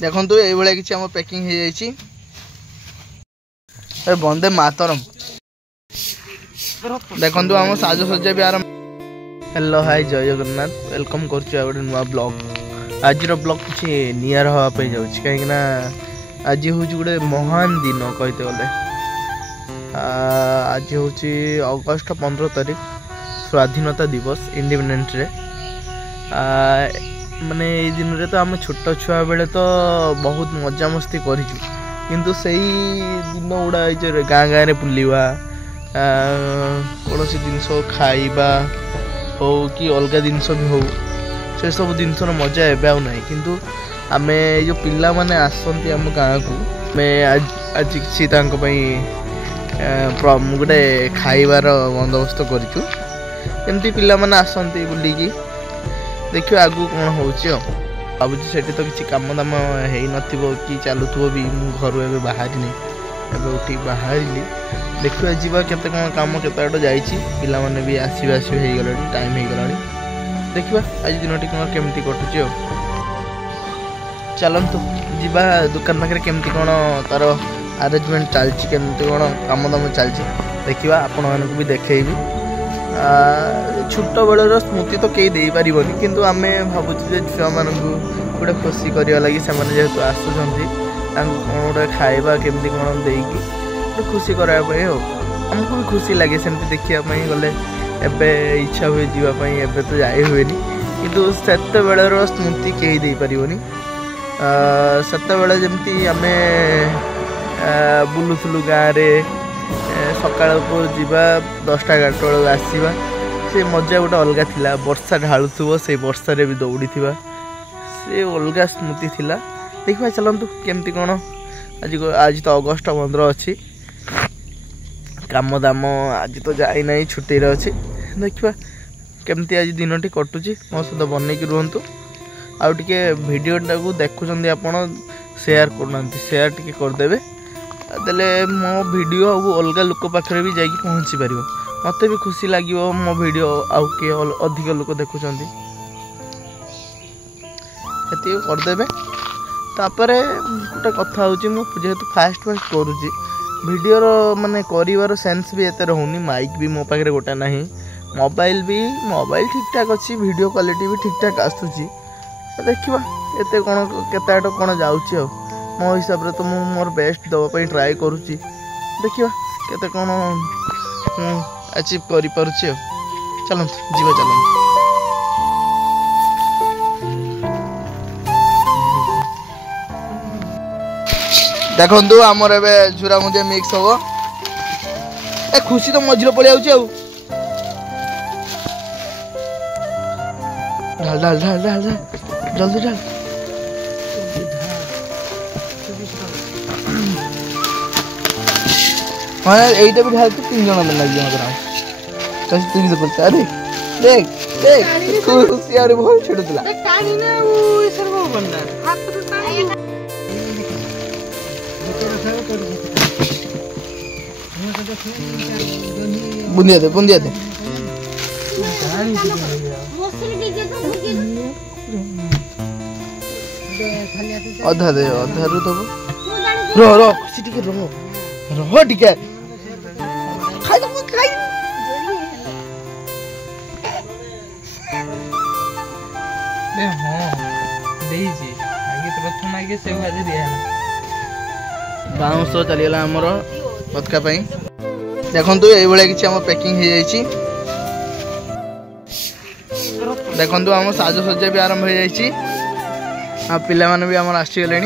देखो ये किसी आम पैकिंग हो जाए बंदे मातरम देखो आम साजसज्जा भी आरंभ। हेलो हाय जय जगन्नाथ वेलकम कर नुआ ब्लॉग। आज ब्लॉग किसी नियर हाँपे जाऊँ कहीं आज हूँ गोटे महान दिन कहते गले आज हूँ अगस्ट 15 तारीख स्वाधीनता दिवस इंडिपेंडेंस डे। माने ये दिन रे तो आम छोट छुआ बेले तो बहुत मजा मस्ती करूँ किंतु सही दिन गुड़ा गाँ गाँव में बुलवा कौन जिनस खाइबा हो कि अलग जिनस भी हो से सब जिनस मजा एवं आउ ना किंतु आमे जो पिला माने आसंती आम गाँव को मैं आज किसी गोटे खाइबार बंदोबस्त करूँ एमती पिला माने आसंती बुलिकी देखियो आगु कौन होची भावुँ से तो किसी कम दाम हो नथिबो कि चलुथबो भी मु घर एबे बाहरिनी एबे उठी बाहरिली देखियो जीवा केते कौन काम केते बाट जाईची पिला माने भी आसीबा हो गलानी टाइम हो गलानी देखिबा आज दिनटी कौन केमती कटुची चलतु जीवा दुकान पाखे केमती कौन तार अरेंजमेंट चलची केमती कौन काम दाम चलची देखिबा आपण मानक भी देखैबी। छोट बेलर स्मृति तो कई दे पारबनी किंतु आमे भावुँ छुआ मान गोटे खुशी करने लगी से जेहेतु आसुँच कौन गोटे खाइबा केमती कौन देकी खुशी कराया आमको भी खुशी लगे सेमती देखापी गले एबे इच्छा हुए जावाई एबे तो जाए हुए किंतु सेते बेलर स्मृति कई दे पारबनी। सेते बेले जमती आमे बुलुथुलु गाँव में सकाल को जीवा 10टा 11टा बेलू आसवा से मजा गोटे अलग थिला वर्षा ढालुव से वर्षा भी दौड़ी थिबा से अलग स्मृति थिला देखा चलतु केमती कौन आज तो अगस्ट 15 अच्छी काम दाम आज तो जाई ना छुट्टी अच्छी देखा केमती आज दिन टी कटुची मो सहित बनईक रुहतु आउ टे भिडटा को देखुं आपण सेयार करना सेयार टी करदे देले मो वीडियो अलग लोक पाखे भी जाकि पहुँची पार मत भी खुशी लगे मो वीडियो आउ किए अधिक लोक देखुं ये करदे। तापर गोटे कथा हूँ जेहेतु फास्ट करुँची वीडियोर माने कर सेन्स भी एत रोनी माइक भी मो पाखे गोटे ना मोबाइल ठीक ठाक अच्छी वीडियो क्वालिटी भी ठीक ठाक आसूची देखा एत कौन केते कौन जाऊँगी मो हिसाब से तो मु मोर बेस्ट दवाई ट्राए करुँची देखा केते कौन अचीव करि पारुछि चलत जीवा चलत देखु आमर ए झुरा मुझे मिक्स हम ए खुशी तो मझिर पड़े आउछि ढाल ढाल ढाल ढाल जल्दी ढाल हाँ यहीटा भी ढाल 3 जन लग गया अरे देख देख खुशी आरे बहुत छेड़ुतला टाणी ना वो सर वो बंदा हाथ तो टाणी बुंदिया दे अधा दे अधा रु दबो रो रो खुशी टिके रो रो टिके खाई दो खाई बाउंस चलीगला आमर पतका देखु ये किसी आम पैकिंग हो जाए देखु आम साजसज्जा भी आरंभ हो जाए पिला माने भी आमर आसीगले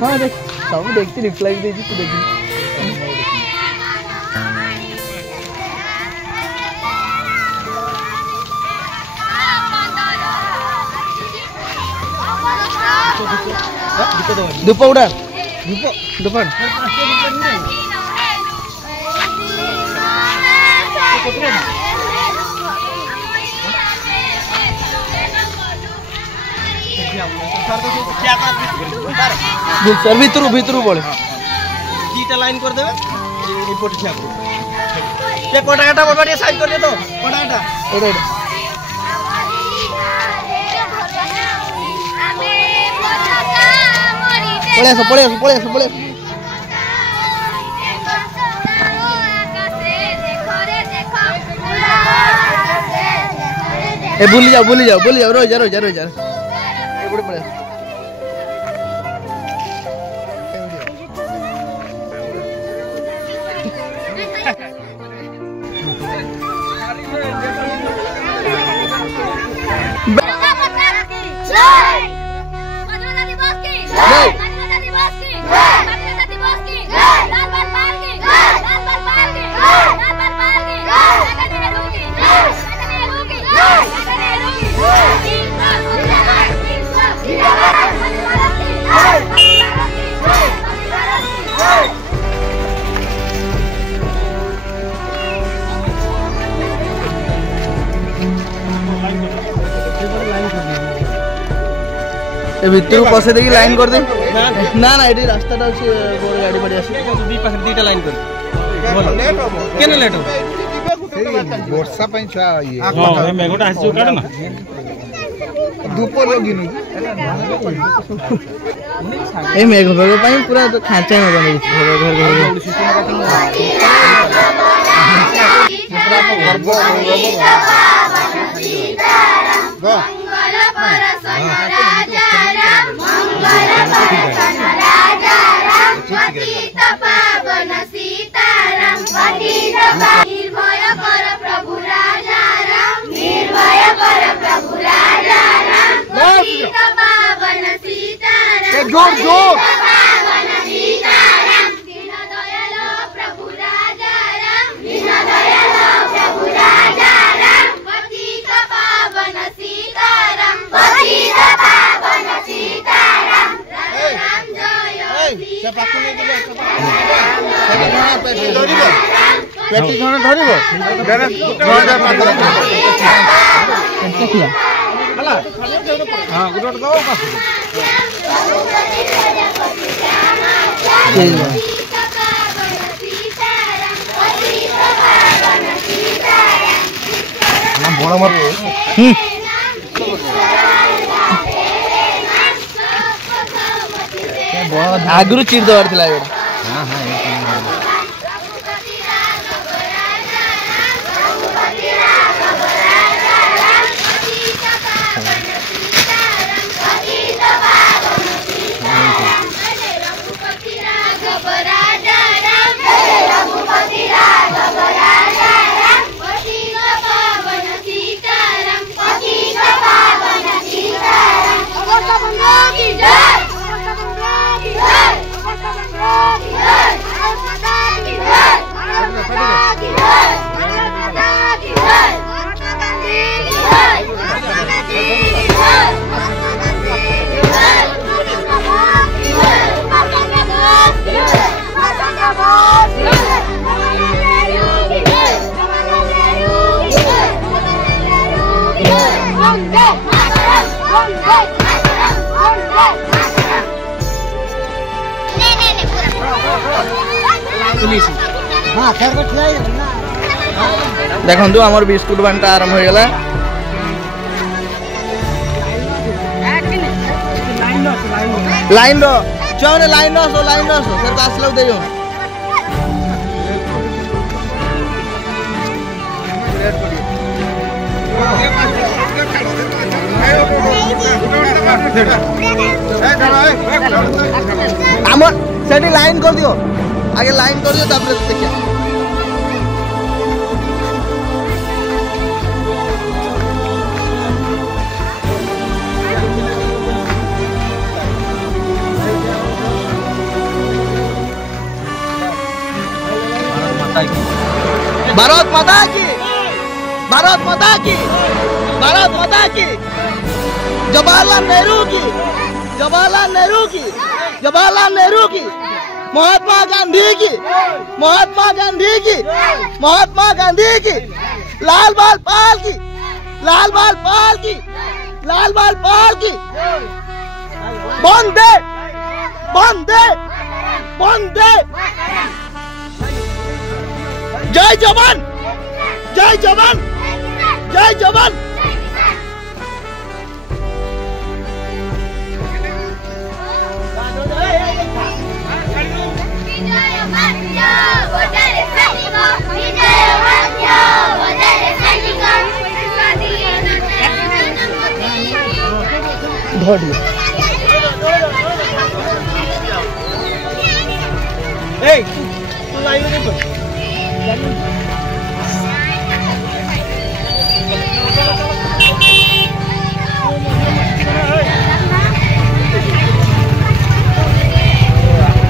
हाँ देख सब देखती रिप्लाई दे तू देख धूप उड़ा दुपन सर भीतर भीतर बोले दीटा लाइन कर देबे ए पोट छिया को ये कोटाटा बड़बड़िया साइड कर दे तो कोटाटा एडे पळे ए भूल जाओ रोज जा ए बड़े पळे भितर पसे देखी लाइन कर दे ना ये रास्ता गाड़ी पड़ी आस दीटा लाइन कर केने लेट वर्षा पे छुआ ये हां मेघटा आसी काट ना धूप लगिन ए मेघ भगो पाई पूरा तो खांचा में बने पेटी जण धरिबो हला हां गुड दो ना बड़ा मत आगुरु चिड़ दबार थिला एबे हां हां देखु आमर बिस्कुट बांटा आरंभ हो गला लाइन रो चौने लाइन रो सर आसलो देयो आमर सेठी लाइन कर दियो आगे लाइन कर दियो तापर देखिया भारत माता की भारत माता की भारत माता की जवाहरलाल नेहरू की जवाहरलाल नेहरू की जवाहरलाल नेहरू की, महात्मा गांधी की, महात्मा गांधी की, महात्मा गांधी की, लाल बाल पाल की, लाल बाल पाल की, लाल बाल पाल की। वंदे वंदे वंदे। जय जवान, जय जवान, जय जवान।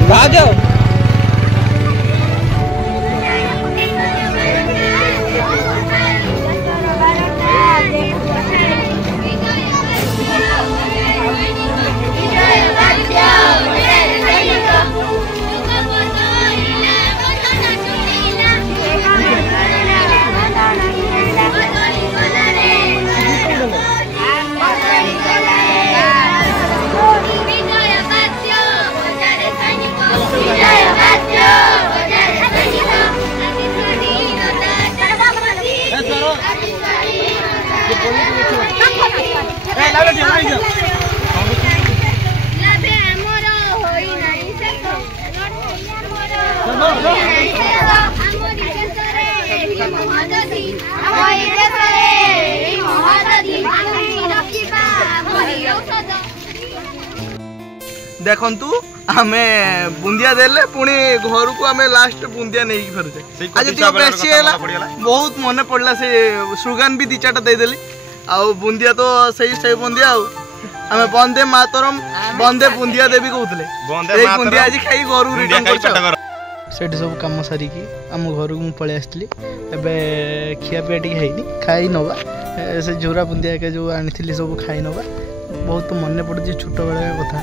राजा देखंतु आमे बुंदिया देले पुणी घर को आमे लास्ट बुंदिया नहीं फेरुचे। आज जो बेसी हैला बहुत मने पड़ला से स्लोगन भी 2-4टा दे देली आ बुंदिया तो सही बुंदिया आमे वंदे मातरम वंदे बुंदिया देवी कहउतले ए बुंदिया आज खाई घर रिटर्न करछ। सेठी सब काम सारी की आम घर को पळे आस्तिली एबे खिया पिया टी हैनी खाई नबा से जोरा बुंदिया के जो आनिथिली सब खाई नबा। बहुत मने पड़ुची छोट बेले कथा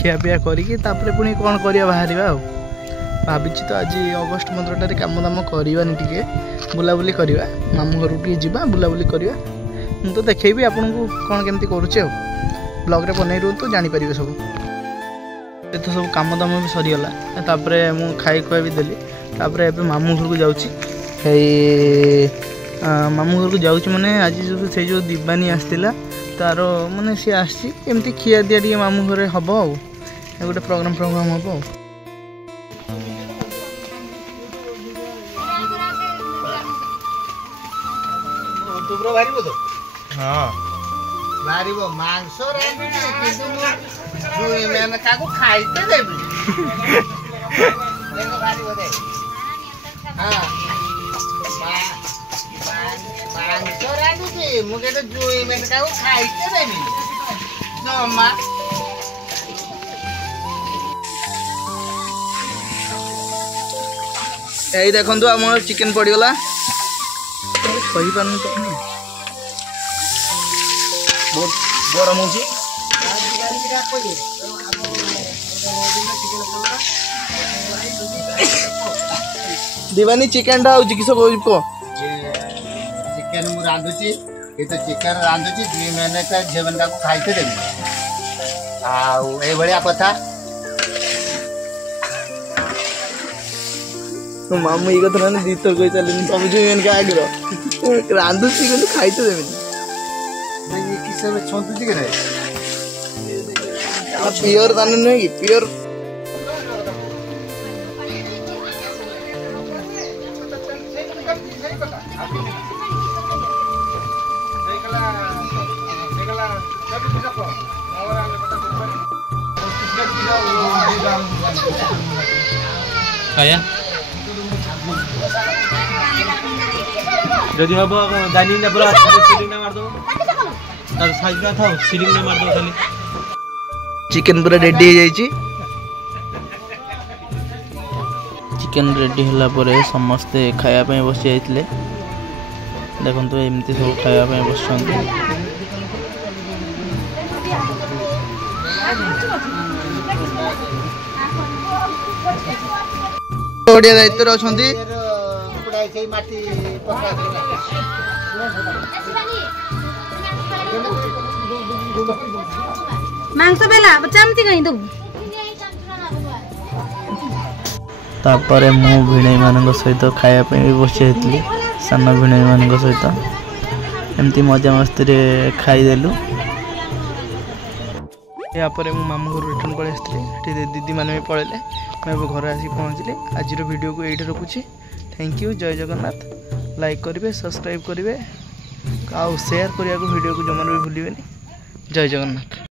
खिया पिया करिकी तापरे पुणी कौन करिया बाहरिबा आ भाबिछि तो आज अगस्ट 15 काम दाम करवानी टिके बुलाबुली करवा मामू घर टिके जीवा बुलाबुली करवा मु तो देखेबी आपन को कौन केमती करूचे आ ब्लॉग रे बनै रहतो जानि परिबे सब। ए तो सब काम दाम भी सरीगला तापरे मु खाई खुआ भी देली तापरे एबे मामू घर को जाउछि मामू घर को जाउछि माने आज जो से जो दीवानी आस्तिला तार माने सी आसी एमती खिया दिया टी मामू घरे हम आ गोटे प्रोग्राम हम मांस खाइते देबी मांस रांधुची मुझे तो जुई में का खाइते देबी जमा यही देखो आम चिकेन पड़गला कही पार तो बहुत गरम हो दीवानी चिकेन टा हूँ किस कह चिकेन मु रांधुची ये तो चिकेन रांधुची 2 महीने का जीवन का खाइते देबी आउ ए भलिया कथा तो मामू ये कथा ना दी तो कोई चले सब जो मैंने का आग्रह रांधुची কিন্তু খাইতে দেবেন ये किसे में छोंतुची के रे प्योर दाने नहीं कि प्योर काया जदि हबो डाइनिंग ने पूरा सीलिंग में मार दो तार साइज का था सीलिंग में मार दो खाली चिकेन पूरा रेडी हो जाइए। चिकेन रेडी होला परे समस्ते खाया पे बसी जाइतले देखो तो एमती सब खाया पे बसछन ଓଡ଼ିଆ ଦାୟିତ୍ୱରେ ଅଛନ୍ତି। ମାଟି ପକା ମାଂସ ବେଲା ଚାମଚି କାହିଁ ଦବୁ। ତାପରେ ମୁଁ ଭିଣେଇମାନଙ୍କ ସହିତ ଖାଇବା ପାଇଁ ବି ବସି ଯାଇଥିଲି, ସାନ ଭିଣେଇମାନଙ୍କ ସହିତ ଏମିତି ମଜାମସ୍ତିରେ ଖାଇଦେଲୁ। ଏହାପରେ ମୁଁ ମାମୁଁ ଘରୁ ରିଟର୍ନ ପଳେଇ ଆସିଥିଲି। ସେଠି ଦିଦିମାନେ ବି ପଳେଇଲେ। ମୁଁ ଏବେ ଘରେ ଆସିକି ପହଞ୍ଚିଲି। ଆଜିର ଭିଡ଼ିଓକୁ ଏଇଠି ରଖୁଛି। Thank you. ଜୟ ଜଗନ୍ନାଥ। ଲାଇକ୍ କରିବେ, ସବସ୍କ୍ରାଇବ୍ କରିବେ ଆଉ ସେୟାର କରିବାକୁ ଭିଡ଼ିଓକୁ ଜମାରୁ ବି ଭୁଲିବେନି। ଜୟ ଜଗନ୍ନାଥ।